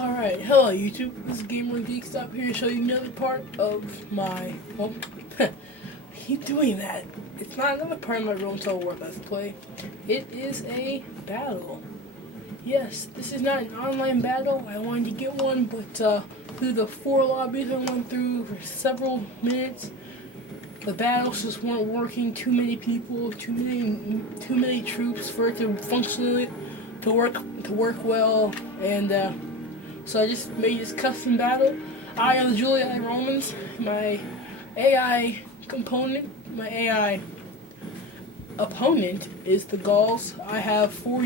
Alright, hello YouTube, this is Gamer GeekStop here to show you another part of my, well, I keep doing that. It's not another part of my Rome Total War Let's Play. It is a battle. Yes, this is not an online battle. I wanted to get one, but through the 4 lobbies I went through for several minutes, the battles just weren't working. Too many people, too many troops for it to function, to work well, and so I just made this custom battle. I am the Juli Romans. My AI component, my AI opponent is the Gauls. I have 4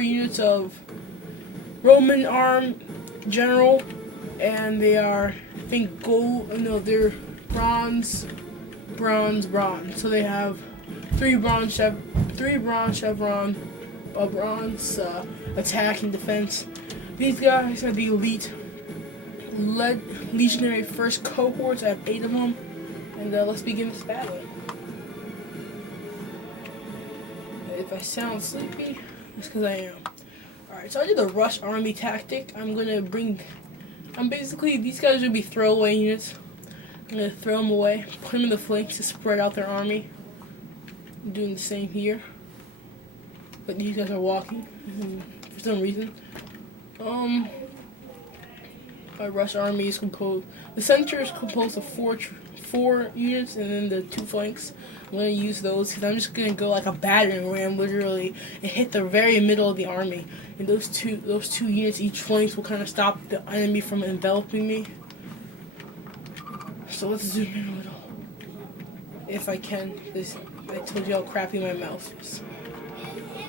units of Roman arm general, and they are, I think, gold. No, they're bronze. So they have 3 bronze chevron, a bronze attack and defense. These guys are the elite legionary first cohorts. I have 8 of them, and let's begin this battle. If I sound sleepy, it's because I am. Alright, so I did the rush army tactic. Basically, these guys would be throwaway units. I'm going to throw them away, put them in the flanks to spread out their army. I'm doing the same here. But these guys are walking for some reason. My rush army is composed. The center is composed of 4 units, and then the 2 flanks. I'm gonna use those because I'm just gonna go like a battering ram, literally, and hit the very middle of the army. And those two units, each flanks, will kind of stop the enemy from enveloping me. So let's zoom in a little, if I can. I told you how crappy my mouse is.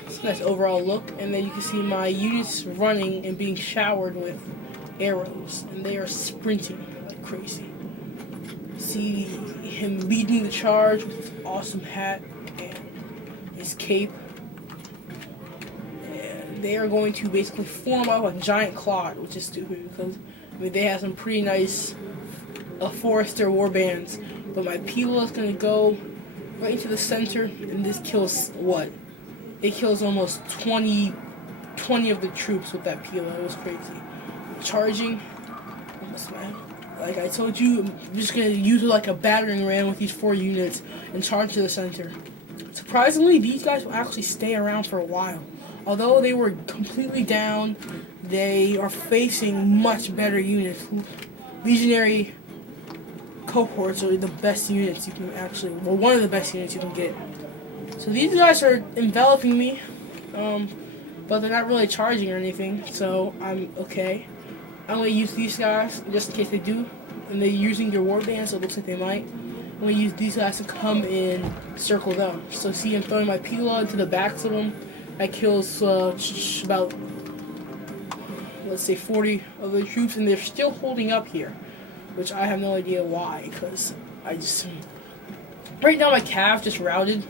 It's a nice overall look, and then you can see my units running and being showered with arrows, and they are sprinting like crazy. See him leading the charge with his awesome hat and his cape. And they are going to basically form up a giant clod, which is stupid because they have some pretty nice forester warbands. But my Pila is going to go right into the center, and this kills what? It kills almost 20 of the troops with that Pila. It was crazy. Charging. Like I told you, I'm just going to use it like a battering ram with these 4 units and charge to the center. Surprisingly, these guys will actually stay around for a while. Although they were completely down, they are facing much better units. Legionary cohorts are the best units you can actually, well, one of the best units you can get. So these guys are enveloping me, but they're not really charging or anything, so I'm okay. I'm going to use these guys just in case they do, and they're using their warband, so it looks like they might. I'm going to use these guys to come and circle them. So see, I'm throwing my Pila into the backs of them. That kills about, let's say, 40 of the troops, and they're still holding up here, which I have no idea why, because right now my cav just routed.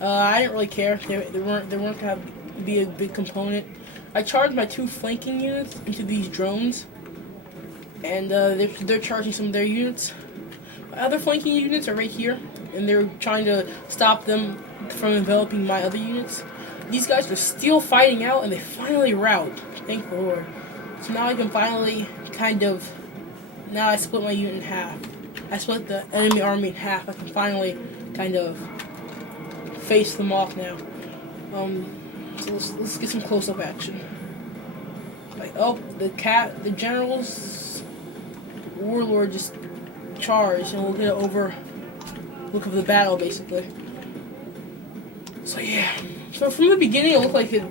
I didn't really care. They weren't gonna be a big component. I charged my 2 flanking units into these drones, and they're charging some of their units. My other flanking units are right here, and they're trying to stop them from enveloping my other units. These guys are still fighting out, and they finally rout. Thank the Lord. So now I can finally now I split my unit in half. I split the enemy army in half. I can finally kind of face them off now. So let's get some close-up action. Like, oh, the general's warlord just charged, and we'll get an overlook of the battle, basically. So yeah. So from the beginning, it looked like it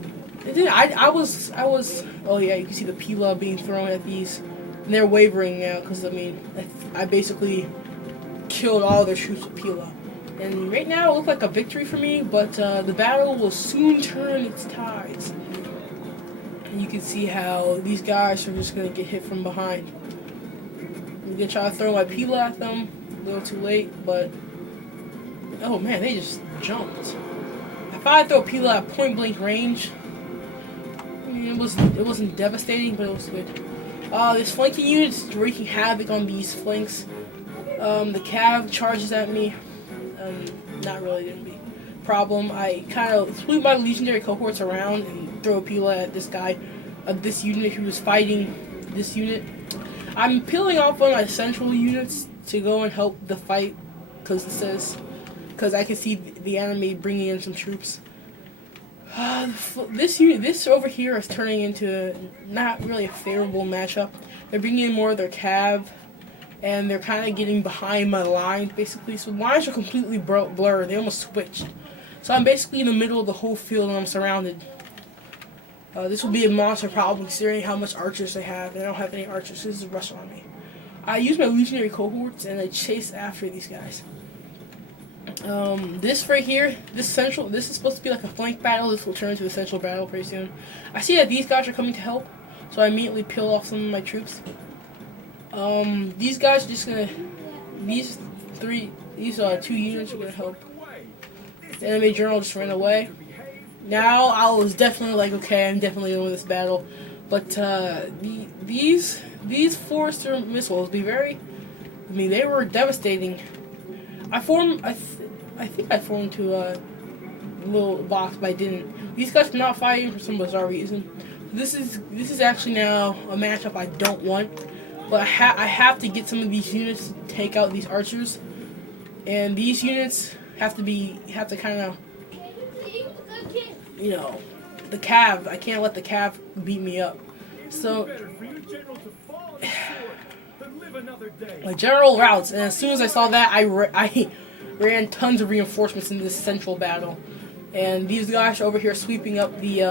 didn't. I was. Oh yeah, you can see the Pila being thrown at these, and they're wavering now because I basically killed all their troops with Pila. And right now it looked like a victory for me, but the battle will soon turn its tides. And you can see how these guys are just going to get hit from behind. I'm going to try to throw my Pila at them. A little too late, but... Oh man, they just jumped. If I throw a Pila at point blank range, I mean, it wasn't devastating, but it was good. This flanking unit's wreaking havoc on these flanks. The cav charges at me. Not really gonna be a problem. I kind of split my legionary cohorts around and throw a Pila at this guy. of this unit who was fighting this unit. I'm peeling off one of my central units to go and help the fight, because I can see the enemy bringing in some troops. This over here is turning into not really a favorable matchup. They're bringing in more of their cav, and they're kind of getting behind my lines, basically. So lines are completely blurred. They almost switched. So I'm basically in the middle of the whole field, and I'm surrounded. This will be a monster problem considering how much archers they have. They don't have any archers. This is a rush on me. I use my legionary cohorts, and I chase after these guys. This right here, this is supposed to be like a flank battle. This will turn into a central battle pretty soon. I see that these guys are coming to help, so I immediately peel off some of my troops. These guys are just gonna, these two units are gonna help. The enemy general just ran away. Now I was definitely like, okay, I'm definitely gonna win this battle, but these Forester missiles they were devastating. I think I formed to a little box, but I didn't. These guys are not fighting for some bizarre reason. This is actually now a matchup I don't want, but I have to get some of these units to take out these archers, and these units have to kind of, the cav. I can't let the cav beat me up. So my general routes, and as soon as I saw that, I ran tons of reinforcements in this central battle, and these guys are over here sweeping up the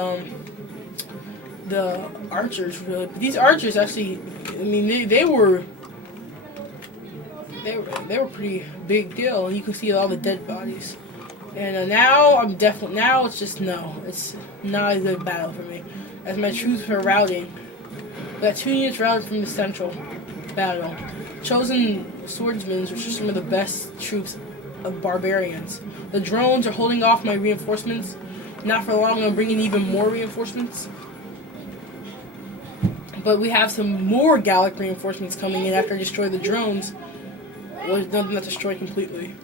archers. Really, but these archers actually, they were pretty big deal, and you can see all the dead bodies. And now it's not a good battle for me, as my troops are routing. We got 2 units routed from the central battle. Chosen swordsmen, which are some of the best troops of barbarians. The drones are holding off my reinforcements. Not for long, I'm bringing even more reinforcements. But we have some more Gallic reinforcements coming in after I destroy the drones. Well, not destroy completely.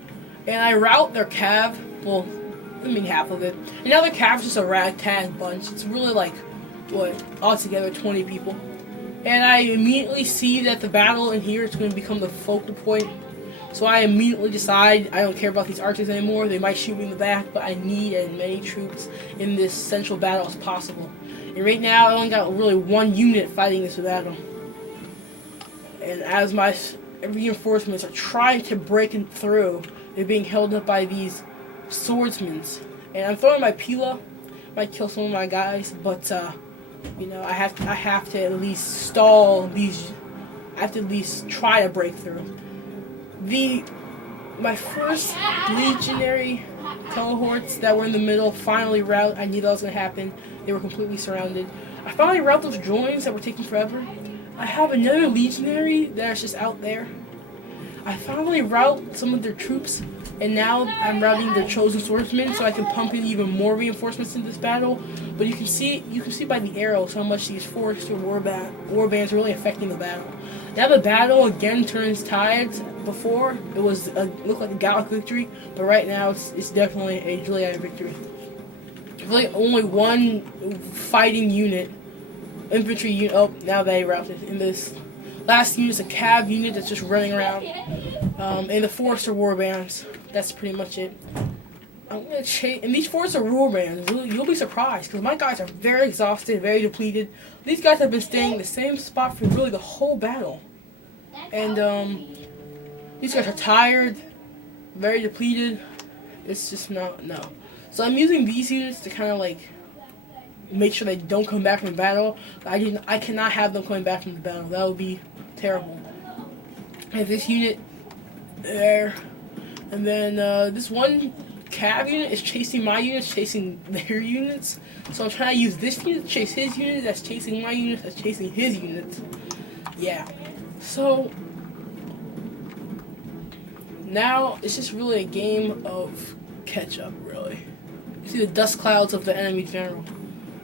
And I rout their cav. Well, half of it. And now their cav is just a ragtag bunch. It's really like, altogether 20 people. And I immediately see that the battle in here is going to become the focal point. So I immediately decide I don't care about these archers anymore. They might shoot me in the back, but I need as many troops in this central battle as possible. And right now, I only got really 1 unit fighting this battle. And as my reinforcements are trying to break through, they're being held up by these swordsmen. And I'm throwing my Pila. Might kill some of my guys, but I have to at least stall these. I have to at least try to break through. My first legionary cohorts that were in the middle finally rout. I knew that was gonna happen. They were completely surrounded. I finally rout those drones that were taking forever. I have another legionary that's just out there. I finally rout some of their troops, and now I'm routing their chosen swordsmen so I can pump in even more reinforcements in this battle. But you can see by the arrows how much these Forester warbands are really affecting the battle. Now the battle again turns tides. Before it looked like a Gaul victory, but right now it's definitely a Juli victory. Really only 1 fighting unit, infantry unit. Oh, now they routed. In this last unit's a cav unit that's just running around. And the Forester warbands. That's pretty much it. I'm gonna chase. And these Forester warbands, you'll be surprised because my guys are very exhausted, very depleted. These guys have been staying in the same spot for really the whole battle, and these guys are tired, very depleted. It's just no. So I'm using these units to kind of like make sure they don't come back from the battle. I cannot have them coming back from the battle. That would be terrible. I have this unit there, and then this one cav unit is chasing my units, chasing their units. So I'm trying to use this unit to chase his unit, that's chasing my unit, that's chasing his units. Yeah. So now it's just really a game of catch up, really. You see the dust clouds of the enemy general.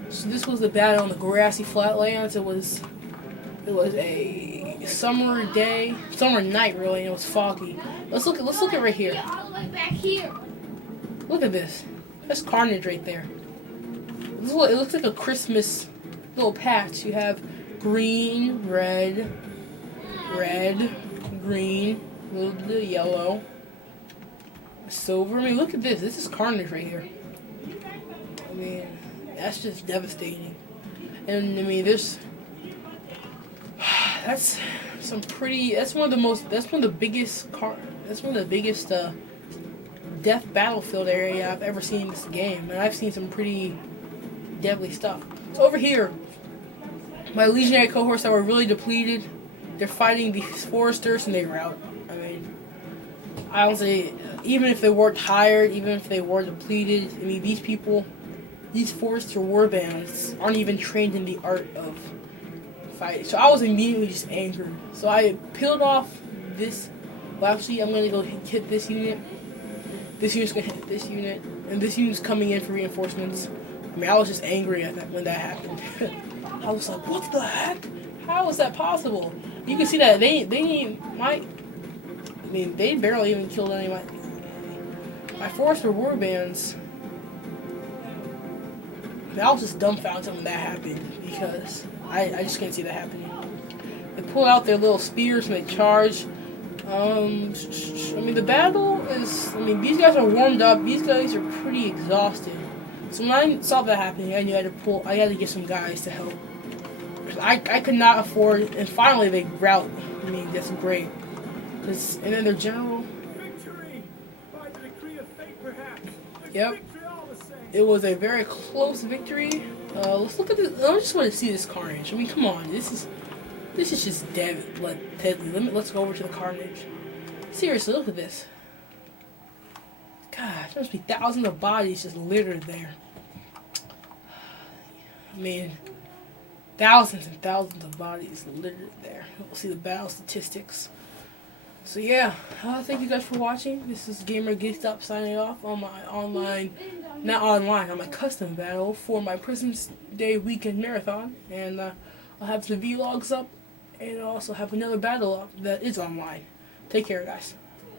So this was the battle on the grassy flatlands. It was a summer night really, and it was foggy. Let's look at right here. Back here. Look at this. That's carnage right there. It looks like a Christmas little patch. You have green, red, green, a little bit of yellow, silver. I mean, look at this. This is carnage right here. I mean, that's just devastating. And I mean, that's some pretty. That's one of the most. That's one of the biggest. That's one of the biggest death battlefield area I've ever seen in this game, and I've seen some pretty deadly stuff. So over here, my legionary cohorts that were really depleted, they're fighting these foresters, and they rout. I mean, I don't say even if they were tired, even if they were depleted. I mean, these people, these forester warbands aren't even trained in the art of fighting. So I was immediately just angered. So I peeled off this. Well, actually, I'm gonna go hit this unit. This unit's gonna hit this unit, and this unit's coming in for reinforcements. I mean, I was just angry at that when that happened. I was like, what the heck? How is that possible? You can see that they barely even killed any of my forester warbands. I mean, I was just dumbfounded when that happened because I just can't see that happening. They pull out their little spears and they charge. I mean, the battle is. I mean, these guys are warmed up. These guys are pretty exhausted. So when I saw that happening, I knew I had to get some guys to help. I could not afford. And finally, they rout. I mean, that's great. And then their general. Victory by the decree of fate, perhaps. Yep. It was a very close victory. Let's look at this. I just want to see this carnage. I mean, come on. This is just deadly. Let's go over to the carnage. Seriously, look at this. God, there must be thousands of bodies just littered there. I mean, thousands and thousands of bodies littered there. We'll see the battle statistics. So yeah, thank you guys for watching. This is Gamer Geeked Up signing off on my on my custom battle for my President's Day weekend marathon. And I'll have some vlogs up, and I'll also have another battle up that is online. Take care, guys.